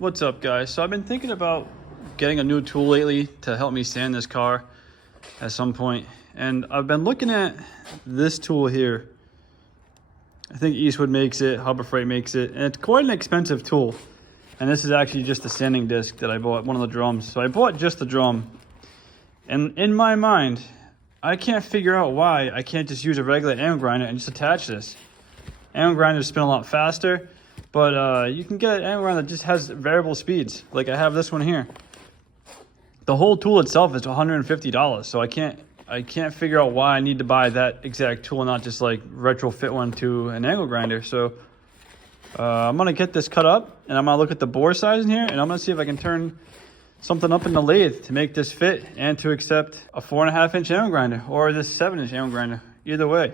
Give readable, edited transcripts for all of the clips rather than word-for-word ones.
What's up, guys? So I've been thinking about getting a new tool lately to help me sand this car at some point. And I've been looking at this tool here. I think Eastwood makes it, Harbor Freight makes it, and it's quite an expensive tool. And this is actually just a sanding disc that I bought, one of the drums. So I bought just the drum. And in my mind, I can't figure out why I can't just use a regular angle grinder and just attach this. Angle grinders spin a lot faster. But you can get an angle grinder that just has variable speeds. Like I have this one here. The whole tool itself is $150. So I can't figure out why I need to buy that exact tool, not just like retrofit one to an angle grinder. So I'm gonna get this cut up, and I'm gonna look at the bore size in here, and I'm gonna see if I can turn something up in the lathe to make this fit and to accept a 4.5-inch angle grinder or this 7-inch angle grinder. Either way.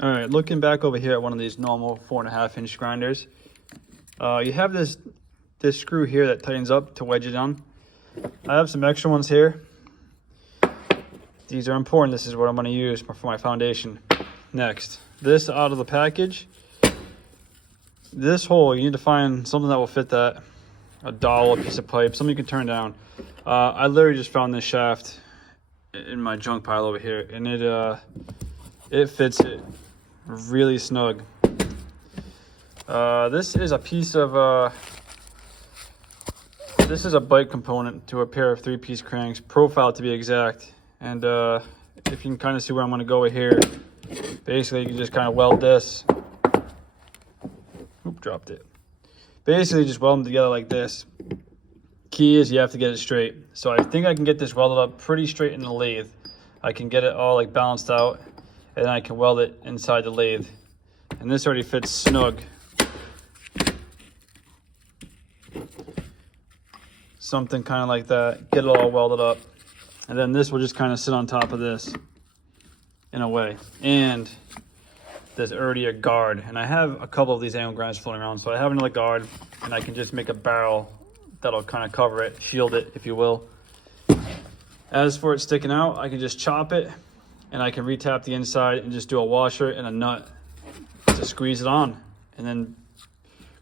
All right, looking back over here at one of these normal 4.5-inch grinders, you have this screw here that tightens up to wedge it on. I have some extra ones here. These are important. This is what I'm going to use for my foundation. Next, this out of the package. This hole, you need to find something that will fit that. A dowel, a piece of pipe, something you can turn down. I literally just found this shaft in my junk pile over here, and it fits it really snug. This is a piece of this is a bike component to a pair of 3-piece cranks, profile to be exact. And if you can kind of see where I'm going to go with here, basically you can just kind of weld this. Oop, dropped it. Basically just weld them together like this. Key is you have to get it straight. So I think I can get this welded up pretty straight in the lathe. I can get it all like balanced out, and I can weld it inside the lathe. And this already fits snug. Something kind of like that. Get it all welded up. And then this will just kind of sit on top of this in a way. And there's already a guard. And I have a couple of these angle grinders floating around. So I have another guard, and I can just make a barrel that'll kind of cover it, shield it, if you will. As for it sticking out, I can just chop it, and I can retap the inside and just do a washer and a nut to squeeze it on. And then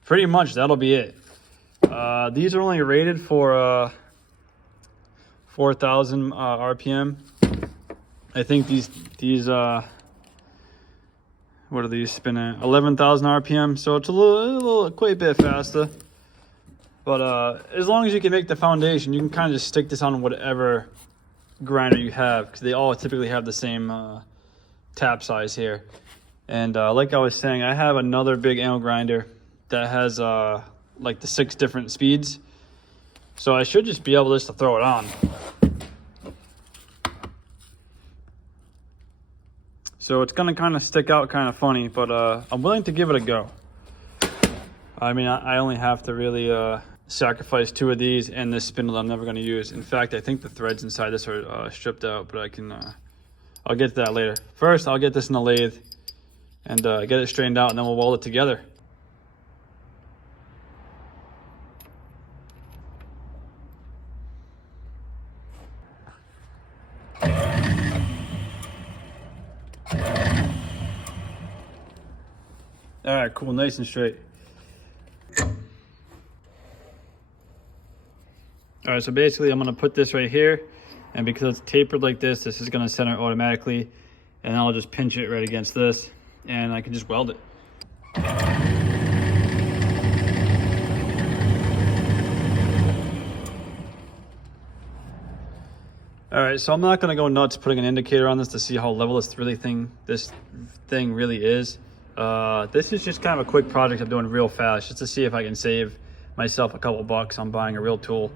pretty much that'll be it. These are only rated for 4,000 RPM. I think these what are these spin at? 11,000 RPM. So it's a little quite a bit faster. But as long as you can make the foundation, you can kind of just stick this on whatever grinder you have, because they all typically have the same tap size here. And like I was saying, I have another big angle grinder that has like the 6 different speeds, so I should just be able just to throw it on. So it's gonna kind of stick out kind of funny, but I'm willing to give it a go. I mean, I only have to really sacrifice 2 of these and this spindle that I'm never going to use. In fact, I think the threads inside this are stripped out, but I'll get to that later. First, I'll get this in the lathe and get it straightened out, and then we'll weld it together. All right, cool, nice and straight. All right, so basically I'm gonna put this right here, and because it's tapered like this is gonna center automatically, and I'll just pinch it right against this, and I can just weld it. All right, so I'm not gonna go nuts putting an indicator on this to see how level this thing really is. This is just kind of a quick project I'm doing real fast, just to see if I can save myself a couple bucks on buying a real tool.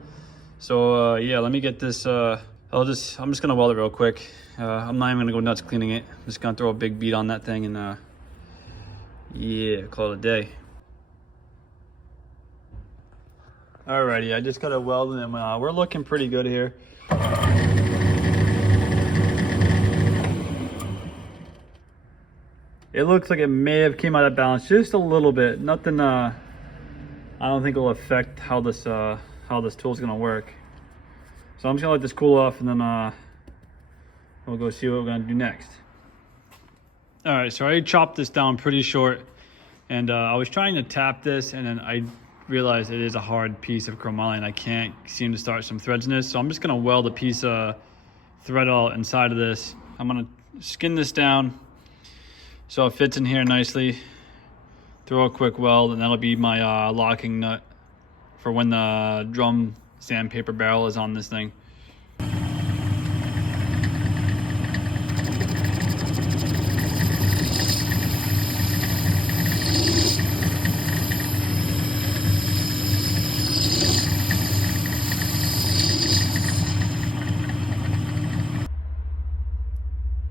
So yeah, let me get this. I'm just gonna weld it real quick. I'm not even gonna go nuts cleaning it. I'm just gonna throw a big bead on that thing and yeah, call it a day. Alrighty, I just got it welded, and we're looking pretty good here. It looks like it may have came out of balance just a little bit. Nothing. I don't think it will affect how this tool's gonna work. So I'm just gonna let this cool off, and then we'll go see what we're gonna do next. All right, so I chopped this down pretty short. And I was trying to tap this, and then I realized it is a hard piece of chromoly, and I can't seem to start some threads in this. So I'm just gonna weld a piece of thread all inside of this. I'm gonna skin this down so it fits in here nicely. Throw a quick weld, and that'll be my locking nut for when the drum sandpaper barrel is on this thing.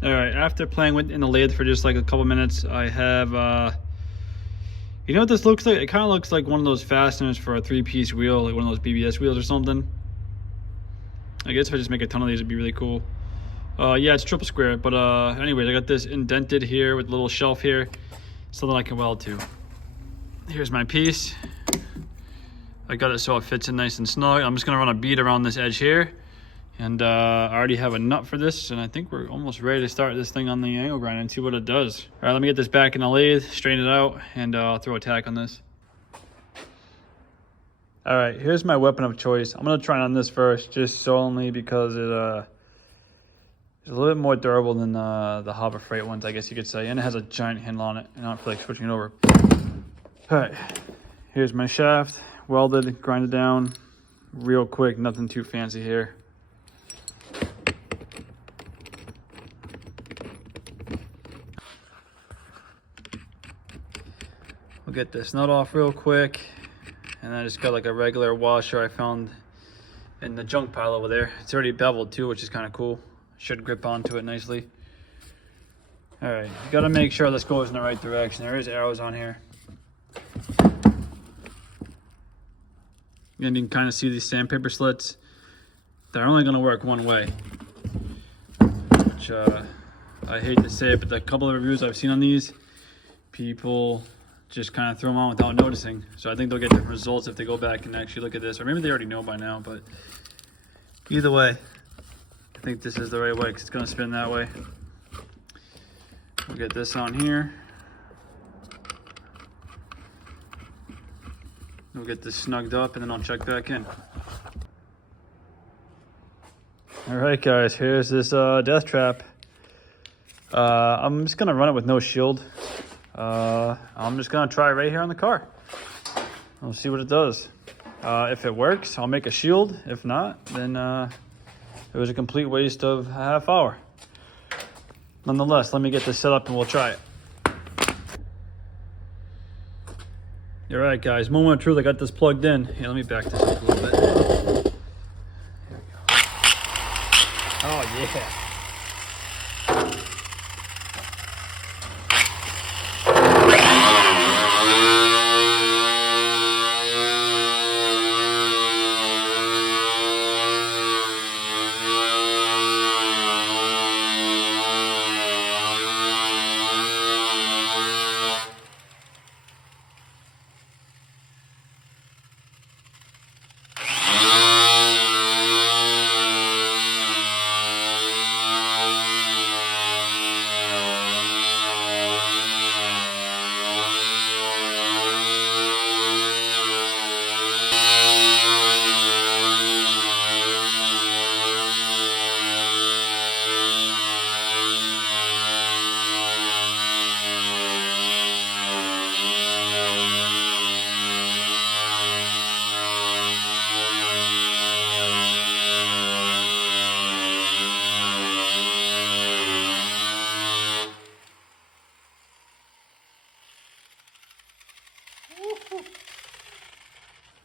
All right, after playing in the lathe for just like a couple minutes, I have, you know what this looks like? It kind of looks like one of those fasteners for a 3-piece wheel, like one of those BBS wheels or something. I guess if I just make a ton of these, it'd be really cool. Yeah, it's triple square, but anyways, I got this indented here with a little shelf here, so that I can weld to. Here's my piece. I got it so it fits in nice and snug. I'm just gonna run a bead around this edge here. And I already have a nut for this, and I think we're almost ready to start this thing on the angle grinder and see what it does. All right, let me get this back in the lathe, straighten it out, and I'll throw a tack on this. All right, here's my weapon of choice. I'm gonna try on this first, just solely because it is a little bit more durable than the Harbor Freight ones, I guess you could say, and it has a giant handle on it, and I don't feel like switching it over. All right, here's my shaft, welded, grinded down, real quick, nothing too fancy here. We'll get this nut off real quick, and I just got like a regular washer I found in the junk pile over there. It's already beveled too, which is kind of cool. Should grip onto it nicely. All right, you gotta make sure this goes in the right direction. There is arrows on here. And you can kind of see these sandpaper slits. They're only gonna work one way, which I hate to say it, but the couple of reviews I've seen on these, people just kind of throw them on without noticing. So I think they'll get different results if they go back and actually look at this, or maybe they already know by now, but either way, I think this is the right way because it's gonna spin that way. We'll get this on here. We'll get this snugged up, and then I'll check back in. All right, guys, here's this death trap. I'm just gonna run it with no shield. I'm just gonna try right here on the car. We'll see what it does. If it works, I'll make a shield. If not, then it was a complete waste of a half hour. Nonetheless, let me get this set up and we'll try it. All right, guys, moment of truth. I got this plugged in. Here, let me back this up a little bit. Here we go. Oh, yeah.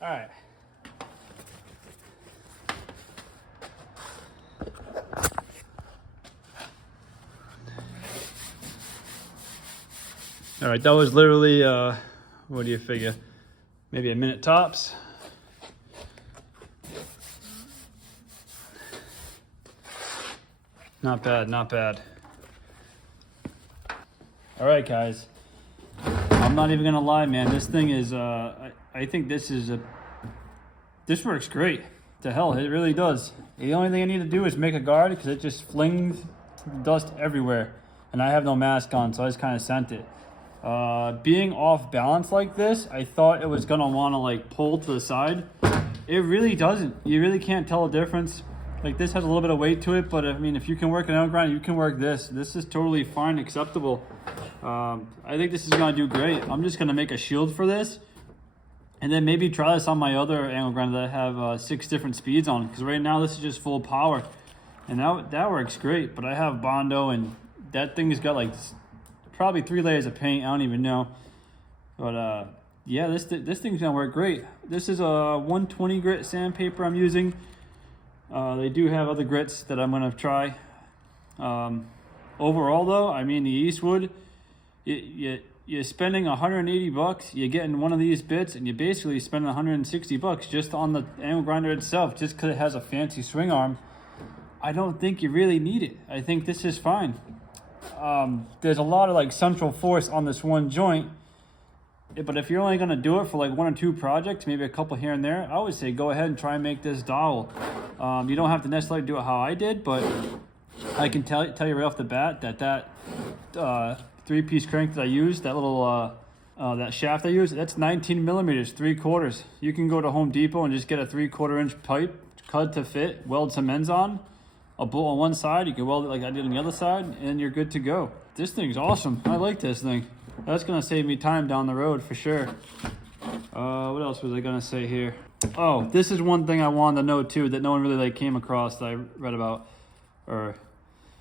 All right. All right, that was literally, what do you figure? Maybe a minute tops. Not bad, not bad. All right, guys. I'm not even gonna lie, man. This thing is, I think this works great. To hell, it really does. The only thing I need to do is make a guard because it just flings dust everywhere. And I have no mask on, so I just kind of sent it. Being off balance like this, I thought it was gonna want to like pull to the side. It really doesn't. You really can't tell a difference. Like this has a little bit of weight to it, but I mean, if you can work an angle grinder, you can work this. This is totally fine, acceptable. I think this is gonna do great. I'm just gonna make a shield for this, and then maybe try this on my other angle grinder that I have 6 different speeds on. Because right now this is just full power, and that works great. But I have Bondo, and that thing's got like probably 3 layers of paint. I don't even know, but yeah, this thing's gonna work great. This is a 120 grit sandpaper I'm using. They do have other grits that I'm gonna try. Overall though, I mean the Eastwood, you're spending 180 bucks, you're getting one of these bits, and you're basically spending 160 bucks just on the angle grinder itself, just because it has a fancy swing arm. I don't think you really need it. I think this is fine. There's a lot of like central force on this one joint, but if you're only going to do it for like 1 or 2 projects, maybe a couple here and there, I would say go ahead and try and make this dowel. You don't have to necessarily do it how I did, but I can tell you right off the bat that 3-piece crank that I used, that little that shaft I used, that's 19 millimeters, 3/4. You can go to Home Depot and just get a 3/4 inch pipe, cut to fit, weld some ends on, a bolt on one side, you can weld it like I did on the other side, and you're good to go. This thing's awesome. I like this thing. That's gonna save me time down the road for sure. What else was I gonna say here? Oh, this is one thing I wanted to know too that no one really like came across that I read about, or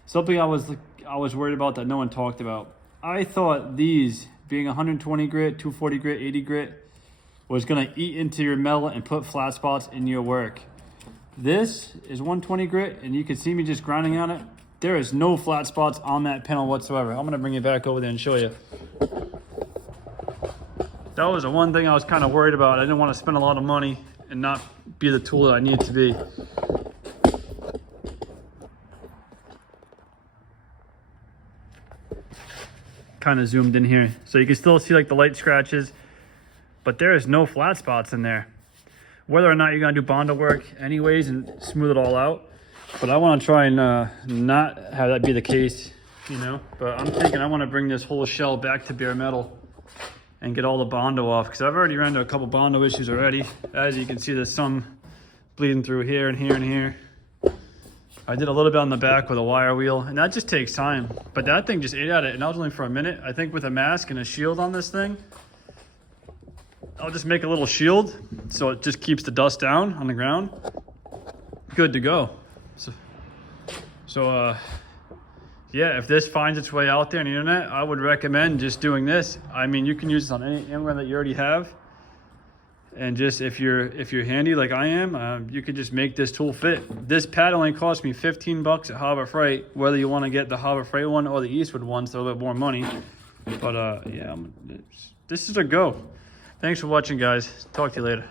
something I was worried about that no one talked about. I thought these being 120 grit, 240 grit, 80 grit was gonna eat into your metal and put flat spots in your work. This is 120 grit, and you can see me just grinding on it. There is no flat spots on that panel whatsoever. I'm gonna bring it back over there and show you. That was the one thing I was kind of worried about. I didn't want to spend a lot of money and not be the tool that I need to be. Kind of zoomed in here, so you can still see like the light scratches, but there is no flat spots in there. Whether or not you're gonna do Bondo work anyways and smooth it all out, but I want to try and not have that be the case, you know. But I'm thinking I want to bring this whole shell back to bare metal and get all the Bondo off, because I've already run into a couple Bondo issues already. As you can see, there's some bleeding through here and here and here. I did a little bit on the back with a wire wheel, and that just takes time. But that thing just ate at it, and that was only for a minute. I think with a mask and a shield on this thing, I'll just make a little shield so it just keeps the dust down on the ground. Good to go. So yeah, if this finds its way out there on the internet, I would recommend just doing this. I mean, you can use this on any angle that you already have. And just if you're handy like I am, you could just make this tool fit. This pad only cost me 15 bucks at Harbor Freight, whether you want to get the Harbor Freight one or the Eastwood one, so a little bit more money. But yeah, this is a go. Thanks for watching, guys. Talk to you later.